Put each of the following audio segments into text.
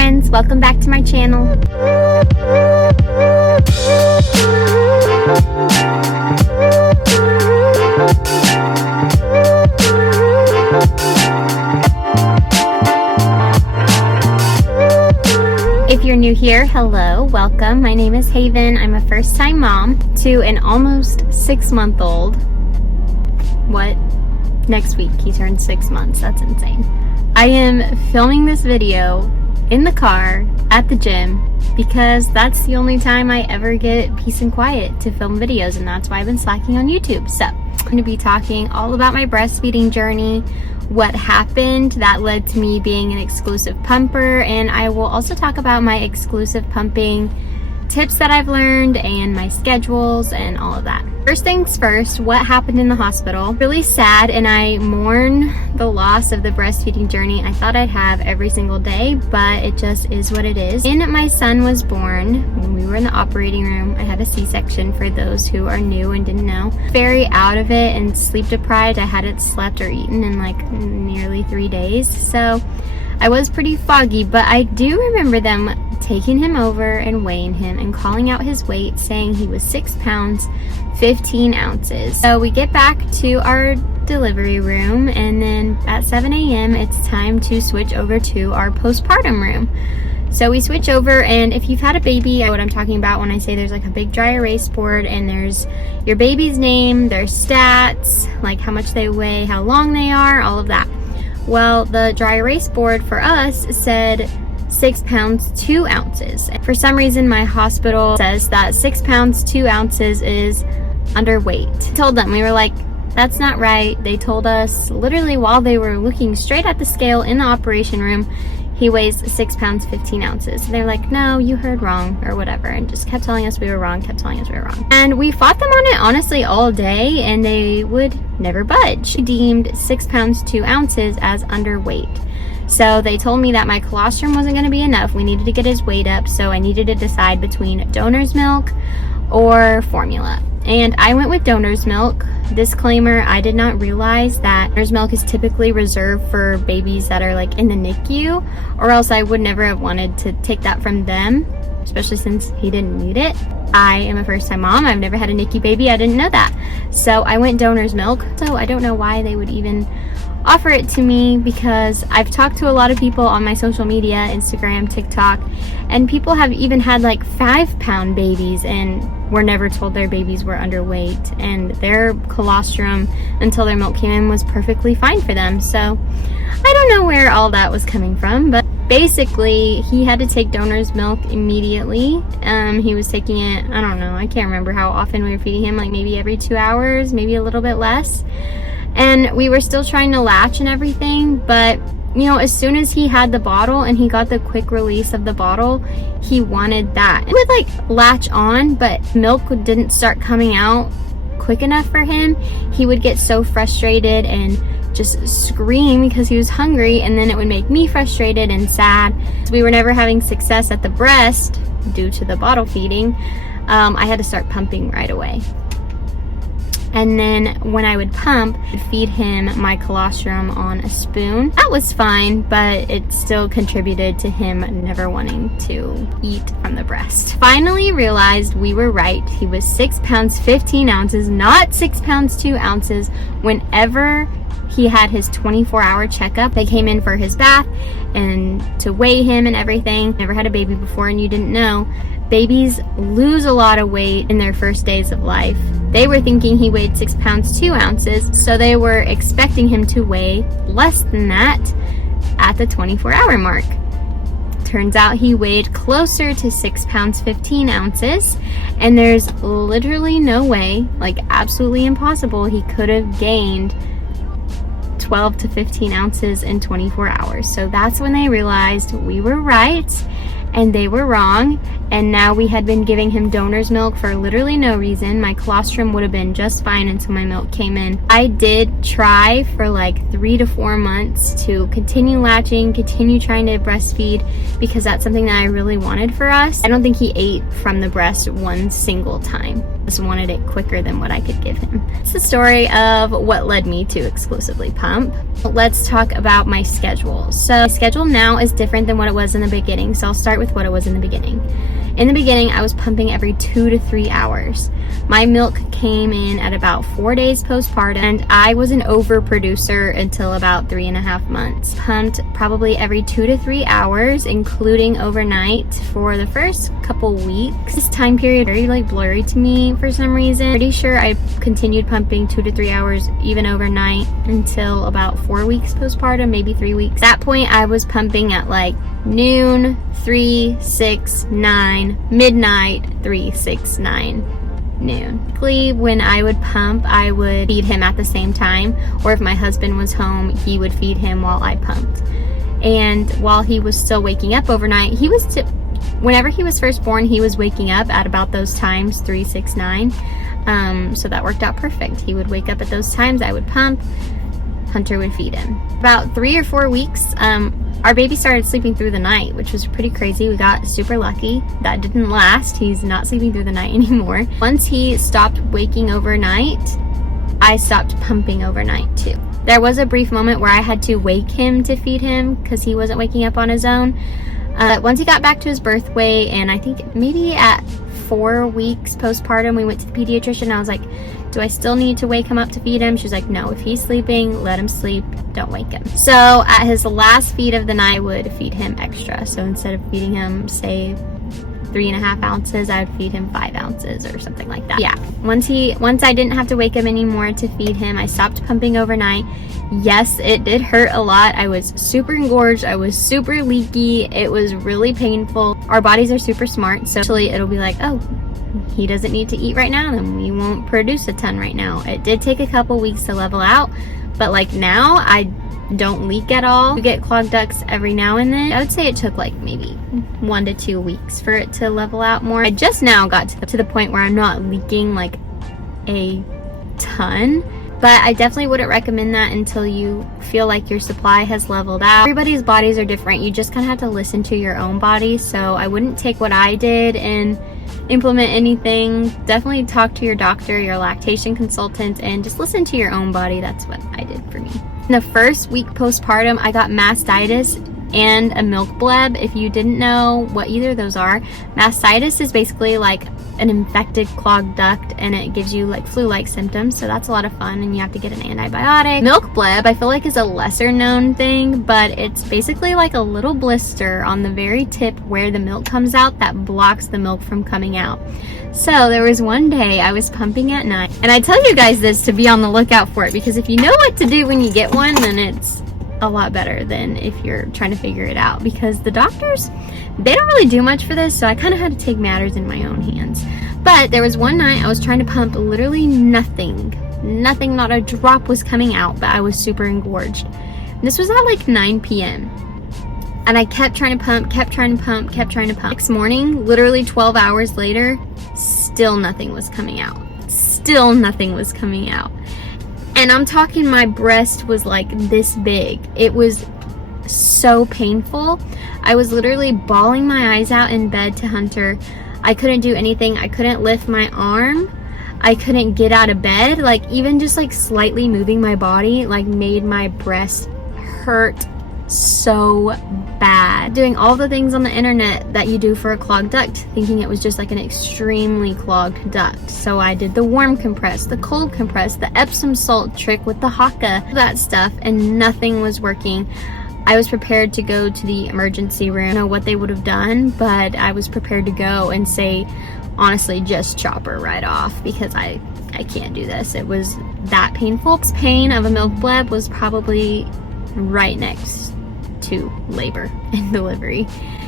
friends, welcome back to my channel. If you're new here, hello, welcome. My name is Haven. I'm a first-time mom to an almost 6-month-old. What? Next week he turns 6 months. That's insane. I am filming this video in the car at the gym because that's the only time I ever get peace and quiet to film videos, and that's why I've been slacking on YouTube. So I'm going to be talking all about my breastfeeding journey, what happened that led to me being an exclusive pumper, and I will also talk about my exclusive pumping tips that I've learned and my schedules and all of that. First things first, what happened in the hospital? Really sad, and I mourn the loss of the breastfeeding journey I thought I'd have every single day, but it just is what it is. When my son was born, when we were in the operating room, I had a C-section for those who are new and didn't know. Very out of it and sleep deprived. I hadn't slept or eaten in like nearly 3 days, so I was pretty foggy, but I do remember them taking him over and weighing him and calling out his weight, saying he was 6 pounds 15 ounces. So we get back to our delivery room, and then at 7 a.m. it's time to switch over to our postpartum room. So we switch over, and if you've had a baby, you know what I'm talking about when I say there's like a big dry erase board, and there's your baby's name, their stats, like how much they weigh, how long they are, all of that. Well, the dry erase board for us said 6 pounds 2 ounces. For some reason my hospital says that 6 pounds 2 ounces is underweight. I told them, we were like, that's not right. They told us literally while they were looking straight at the scale in the operation room, he weighs 6 pounds 15 ounces. They're like, no, you heard wrong, or whatever, and just kept telling us we were wrong, kept telling us we were wrong. And we fought them on it honestly all day, and they would never budge. They deemed 6 pounds 2 ounces as underweight. So they told me that my colostrum wasn't going to be enough. We needed to get his weight up, so I needed to decide between donor's milk or formula. And I went with donor's milk. Disclaimer, I did not realize that donor's milk is typically reserved for babies that are like in the NICU, or else I would never have wanted to take that from them, especially since he didn't need it. I am a first-time mom. I've never had a NICU baby. I didn't know that. So I went donor's milk. So I don't know why they would even offer it to me, because I've talked to a lot of people on my social media, Instagram, TikTok, and people have even had like 5-pound babies and were never told their babies were underweight, and their colostrum until their milk came in was perfectly fine for them. So I don't know where all that was coming from, but basically he had to take donor's milk immediately. He was taking it, I don't know, I can't remember how often we were feeding him, like maybe every 2 hours, maybe a little bit less. And we were still trying to latch and everything, but you know, as soon as he had the bottle and he got the quick release of the bottle, he wanted that. It would like latch on, but milk didn't start coming out quick enough for him. He would get so frustrated and just scream because he was hungry, and then it would make me frustrated and sad. So we were never having success at the breast due to the bottle feeding. I had to start pumping right away. And then when I would pump, I'd feed him my colostrum on a spoon. That was fine, but it still contributed to him never wanting to eat from the breast. Finally realized we were right. He was 6 pounds 15 ounces, not 6 pounds 2 ounces. Whenever he had his 24-hour checkup, they came in for his bath and to weigh him and everything. Never had a baby before, and you didn't know, babies lose a lot of weight in their first days of life. They were thinking he weighed 6 pounds 2 ounces, so they were expecting him to weigh less than that at the 24-hour mark. Turns out he weighed closer to 6 pounds 15 ounces, and there's literally no way, like absolutely impossible, he could have gained 12 to 15 ounces in 24 hours. So that's when they realized we were right, and they were wrong. And now we had been giving him donor's milk for literally no reason. My colostrum would have been just fine until my milk came in. I did try for like 3 to 4 months to continue latching, continue trying to breastfeed, because that's something that I really wanted for us. I don't think he ate from the breast one single time. Just wanted it quicker than what I could give him. It's the story of what led me to exclusively pump. Let's talk about my schedule. So my schedule now is different than what it was in the beginning. So I'll start with what it was in the beginning. In the beginning, I was pumping every 2 to 3 hours. My milk came in at about 4 days postpartum, and I was an overproducer until about 3.5 months. Pumped probably every 2 to 3 hours, including overnight, for the first couple weeks. This time period very like blurry to me for some reason. Pretty sure I continued pumping 2 to 3 hours even overnight until about 4 weeks postpartum, maybe 3 weeks. At that point, I was pumping at like noon, 3, 6, 9, midnight, 3, 6, 9, noon. Typically, when I would pump, I would feed him at the same time, or if my husband was home, he would feed him while I pumped. And while he was still waking up overnight, whenever he was first born, he was waking up at about those times, 3, 6, 9. So that worked out perfect. He would wake up at those times, I would pump, Hunter would feed him. About 3 or 4 weeks, our baby started sleeping through the night, which was pretty crazy. We got super lucky. That didn't last. He's not sleeping through the night anymore. Once he stopped waking overnight, I stopped pumping overnight too. There was a brief moment where I had to wake him to feed him because he wasn't waking up on his own. Once he got back to his birth weight, and I think maybe at 4 weeks postpartum, we went to the pediatrician. I was like, do I still need to wake him up to feed him? She's like, no, if he's sleeping, let him sleep. Don't wake him. So at his last feed of the night, I would feed him extra. So instead of feeding him, say, 3.5 ounces, I would feed him 5 ounces or something like that. Yeah, once I didn't have to wake him anymore to feed him, I stopped pumping overnight. Yes, it did hurt a lot. I was super engorged. I was super leaky. It was really painful. Our bodies are super smart, so actually it'll be like, oh, he doesn't need to eat right now, then we won't produce a ton right now. It did take a couple weeks to level out, but like now I don't leak at all. You get clogged ducts every now and then. I would say it took like maybe 1 to 2 weeks for it to level out more. I just now got to the point where I'm not leaking like a ton, but I definitely wouldn't recommend that until you feel like your supply has leveled out. Everybody's bodies are different. You just kind of have to listen to your own body. So I wouldn't take what I did and implement anything. Definitely talk to your doctor, your lactation consultant, and just listen to your own body. That's what I did for me. In the first week postpartum, I got mastitis and a milk bleb. If you didn't know what either of those are, mastitis is basically like an infected clogged duct, and it gives you like flu-like symptoms, so that's a lot of fun, and you have to get an antibiotic. Milk bleb, I feel like, is a lesser known thing, but it's basically like a little blister on the very tip where the milk comes out that blocks the milk from coming out. So there was one day I was pumping at night, and I tell you guys this to be on the lookout for it, because if you know what to do when you get one, then it's a lot better than if you're trying to figure it out, because the doctors, they don't really do much for this, so I kind of had to take matters in my own hands. But there was one night I was trying to pump, literally nothing, not a drop was coming out, but I was super engorged. And this was at like 9 p.m. and I kept trying to pump. Next morning, literally 12 hours later, still nothing was coming out. And I'm talking, my breast was like this big. It was so painful. I was literally bawling my eyes out in bed to Hunter. I couldn't do anything. I couldn't lift my arm. I couldn't get out of bed. Like, even just like slightly moving my body like made my breast hurt so bad. Doing all the things on the internet that you do for a clogged duct, thinking it was just like an extremely clogged duct. So I did the warm compress, the cold compress, the Epsom salt trick with the Haka, that stuff, and nothing was working. I was prepared to go to the emergency room. I don't know what they would have done, but I was prepared to go and say, honestly, just chop her right off, because I can't do this. It was that painful. This pain of a milk bleb was probably right next to labor and delivery.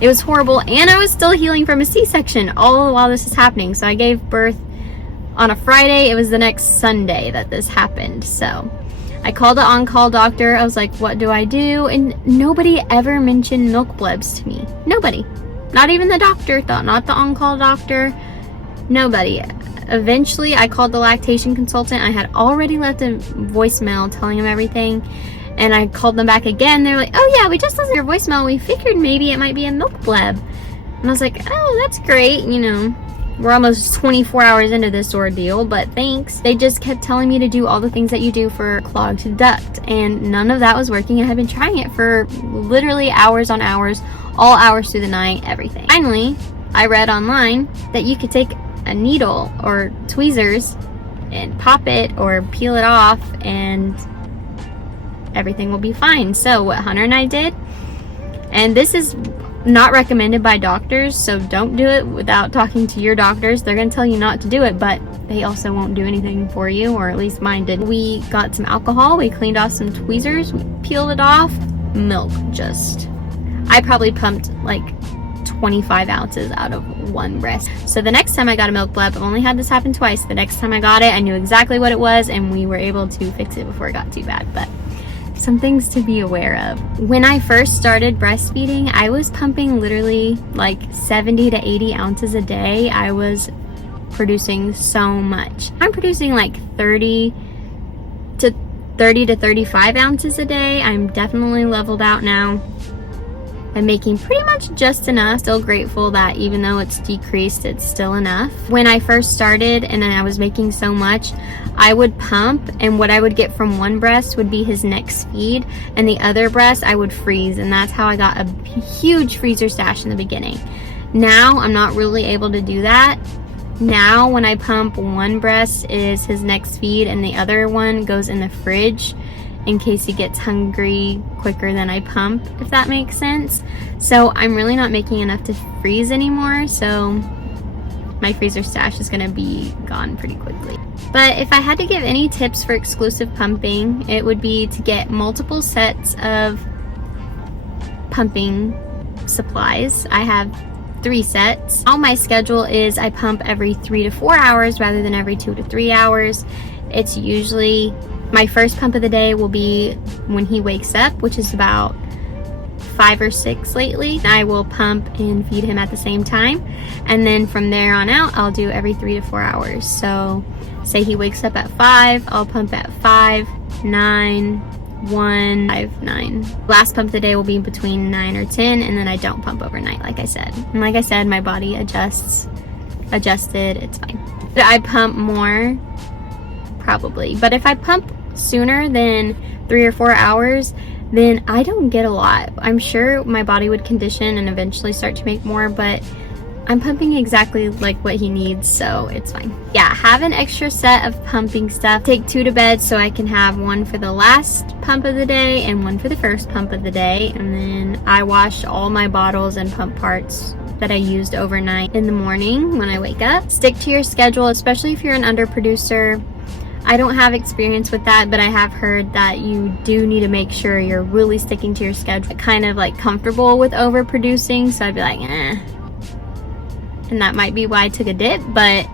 It was horrible, and I was still healing from a C-section all while this is happening. So I gave birth on a Friday. It was the next Sunday that this happened. So I called the on-call doctor. I was like, what do I do? And nobody ever mentioned milk blebs to me. Nobody. Not even the doctor thought, not the on-call doctor, nobody. Eventually, I called the lactation consultant. I had already left a voicemail telling him everything. And I called them back again. They're like, oh yeah, we just listened to your voicemail. We figured maybe it might be a milk bleb. And I was like, oh, that's great. You know, we're almost 24 hours into this ordeal, but thanks. They just kept telling me to do all the things that you do for clogged duct. And none of that was working. I had been trying it for literally hours on hours, all hours through the night, everything. Finally, I read online that you could take a needle or tweezers and pop it or peel it off and everything will be fine. So what Hunter and I did, and this is not recommended by doctors, so don't do it without talking to your doctors. They're going to tell you not to do it, but they also won't do anything for you, or at least mine did. We got some alcohol, we cleaned off some tweezers, we peeled it off, milk just, I probably pumped like 25 ounces out of one breast. So the next time I got a milk bleb, I've only had this happen twice. The next time I got it, I knew exactly what it was and we were able to fix it before it got too bad. But some things to be aware of. When I first started breastfeeding, I was pumping literally like 70 to 80 ounces a day. I was producing so much. I'm producing like 30 to 35 ounces a day. I'm definitely leveled out now. I'm making pretty much just enough. Still grateful that even though it's decreased, it's still enough. When I first started and I was making so much, I would pump, and what I would get from one breast would be his next feed, and the other breast I would freeze, and that's how I got a huge freezer stash in the beginning. Now I'm not really able to do that. Now when I pump, one breast is his next feed and the other one goes in the fridge in case he gets hungry quicker than I pump, if that makes sense. So I'm really not making enough to freeze anymore, so my freezer stash is gonna be gone pretty quickly. But if I had to give any tips for exclusive pumping, it would be to get multiple sets of pumping supplies. I have 3 sets. All my schedule is I pump every 3 to 4 hours rather than every 2 to 3 hours. It's usually, my first pump of the day will be when he wakes up, which is about 5 or 6 lately. I will pump and feed him at the same time. And then from there on out, I'll do every 3 to 4 hours. So say he wakes up at 5, I'll pump at 5, 9, 1, 5, 9. Last pump of the day will be between 9 or 10, and then I don't pump overnight, like I said. And like I said, my body adjusted, it's fine. I pump more, probably. But if I pump sooner than 3 or 4 hours, then I don't get a lot. I'm sure my body would condition and eventually start to make more, but I'm pumping exactly like what he needs, so it's fine. Yeah, have an extra set of pumping stuff. Take 2 to bed so I can have one for the last pump of the day and one for the first pump of the day. And then I wash all my bottles and pump parts that I used overnight in the morning when I wake up. Stick to your schedule, especially if you're an underproducer. I don't have experience with that, but I have heard that you do need to make sure you're really sticking to your schedule. Kind of like comfortable with overproducing, so I'd be like, eh. And that might be why I took a dip, but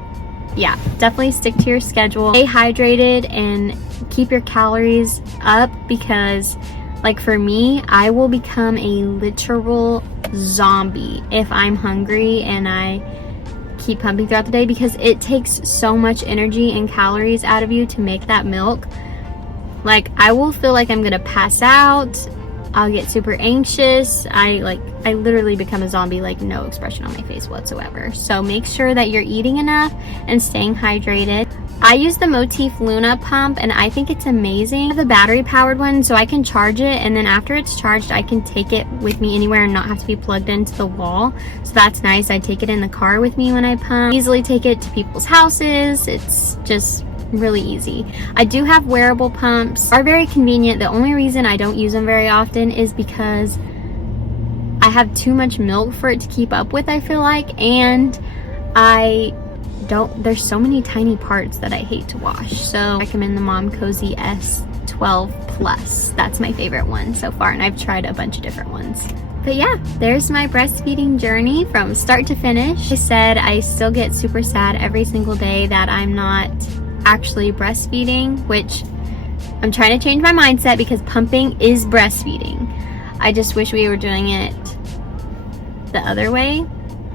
yeah, definitely stick to your schedule. Stay hydrated and keep your calories up, because like for me, I will become a literal zombie if I'm hungry and I keep pumping throughout the day, because it takes so much energy and calories out of you to make that milk. Like, I will feel like I'm gonna pass out. I'll get super anxious. I literally become a zombie, like no expression on my face whatsoever. So make sure that you're eating enough and staying hydrated. I use the Motif Luna pump and I think it's amazing. I have the battery powered one, so I can charge it, and then after it's charged I can take it with me anywhere and not have to be plugged into the wall. So that's nice. I take it in the car with me when I pump. Easily take it to people's houses. It's just really easy. I do have wearable pumps. Are very convenient. The only reason I don't use them very often is because I have too much milk for it to keep up with, I feel like, and there's so many tiny parts that I hate to wash. So I recommend the Mom Cozy S12 Plus. That's my favorite one so far, and I've tried a bunch of different ones. But yeah, there's my breastfeeding journey from start to finish. I said I still get super sad every single day that I'm not actually breastfeeding, which I'm trying to change my mindset, because pumping is breastfeeding. I just wish we were doing it the other way,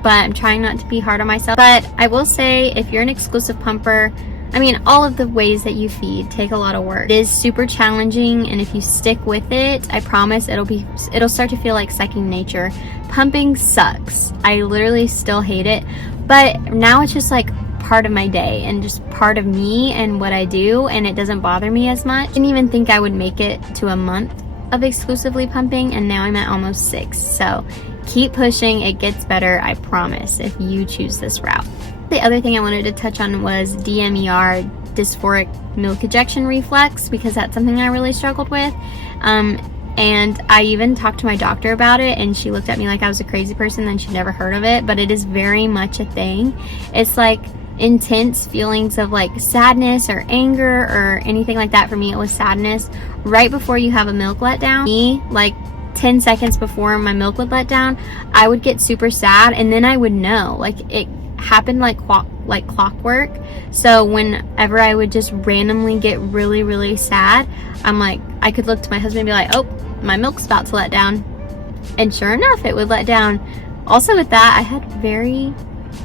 but I'm trying not to be hard on myself. But I will say, if you're an exclusive pumper, I mean, all of the ways that you feed take a lot of work. It is super challenging, and if you stick with it, I promise it'll start to feel like second nature. Pumping sucks. I literally still hate it, but now it's just like part of my day and just part of me and what I do, and it doesn't bother me as much. I didn't even think I would make it to a month of exclusively pumping, and now I'm at almost 6. So keep pushing, it gets better, I promise, if you choose this route. The other thing I wanted to touch on was DMER, dysphoric milk ejection reflex, because that's something I really struggled with. And I even talked to my doctor about it, and she looked at me like I was a crazy person and she'd never heard of it, but it is very much a thing. It's like intense feelings of like sadness or anger or anything like that. For me, it was sadness right before you have a milk letdown. Me, like 10 seconds before my milk would let down, I would get super sad, and then I would know, like, it happened like clockwork. So whenever I would just randomly get really, really sad, I'm like, I could look to my husband and be like, oh, my milk's about to let down, and sure enough, it would let down. Also with that, I had very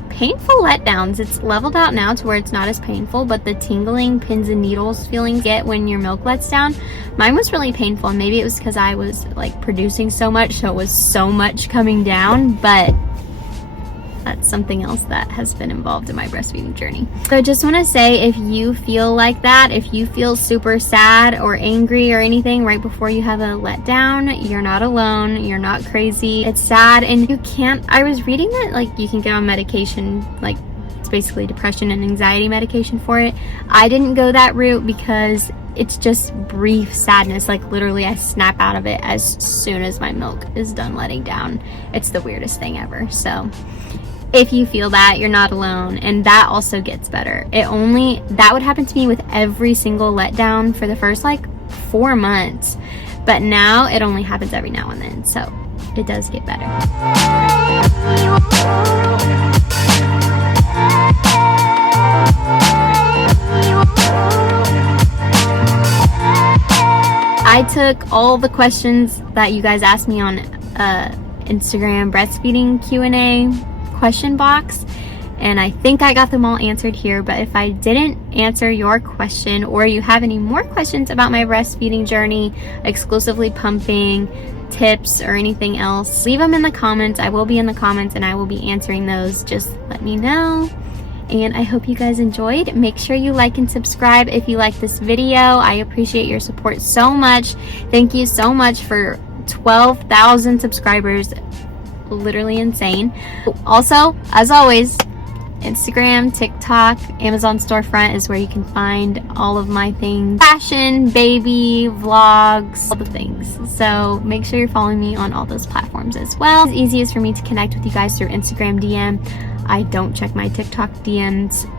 painful letdowns. It's leveled out now to where it's not as painful, but the tingling pins and needles feeling you get when your milk lets down, mine was really painful. And maybe it was because I was like producing so much, so it was so much coming down, but that's something else that has been involved in my breastfeeding journey. So I just want to say, if you feel like that, if you feel super sad or angry or anything right before you have a letdown, you're not alone, you're not crazy. It's sad, and you can't, I was reading that like you can get on medication, like it's basically depression and anxiety medication for it. I didn't go that route because it's just brief sadness. Like literally I snap out of it as soon as my milk is done letting down. It's the weirdest thing ever. So if you feel that, you're not alone, and that also gets better. That would happen to me with every single letdown for the first like 4 months, but now it only happens every now and then, so it does get better. I took all the questions that you guys asked me on Instagram breastfeeding Q&A question box, and I think I got them all answered here. But if I didn't answer your question, or you have any more questions about my breastfeeding journey, exclusively pumping, tips, or anything else, leave them in the comments. I will be in the comments and I will be answering those. Just let me know. And I hope you guys enjoyed. Make sure you like and subscribe if you like this video. I appreciate your support so much. Thank you so much for 12,000 subscribers. Literally insane. Also, as always, Instagram, TikTok, Amazon storefront is where you can find all of my things. Fashion, baby, vlogs, all the things. So make sure you're following me on all those platforms as well. It's easiest for me to connect with you guys through Instagram DM. I don't check my TikTok DMs.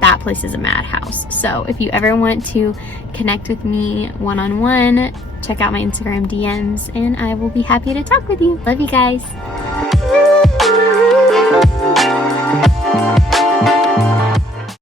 That place is a madhouse. So if you ever want to connect with me one-on-one, check out my Instagram DMs, and I will be happy to talk with you. Love you guys.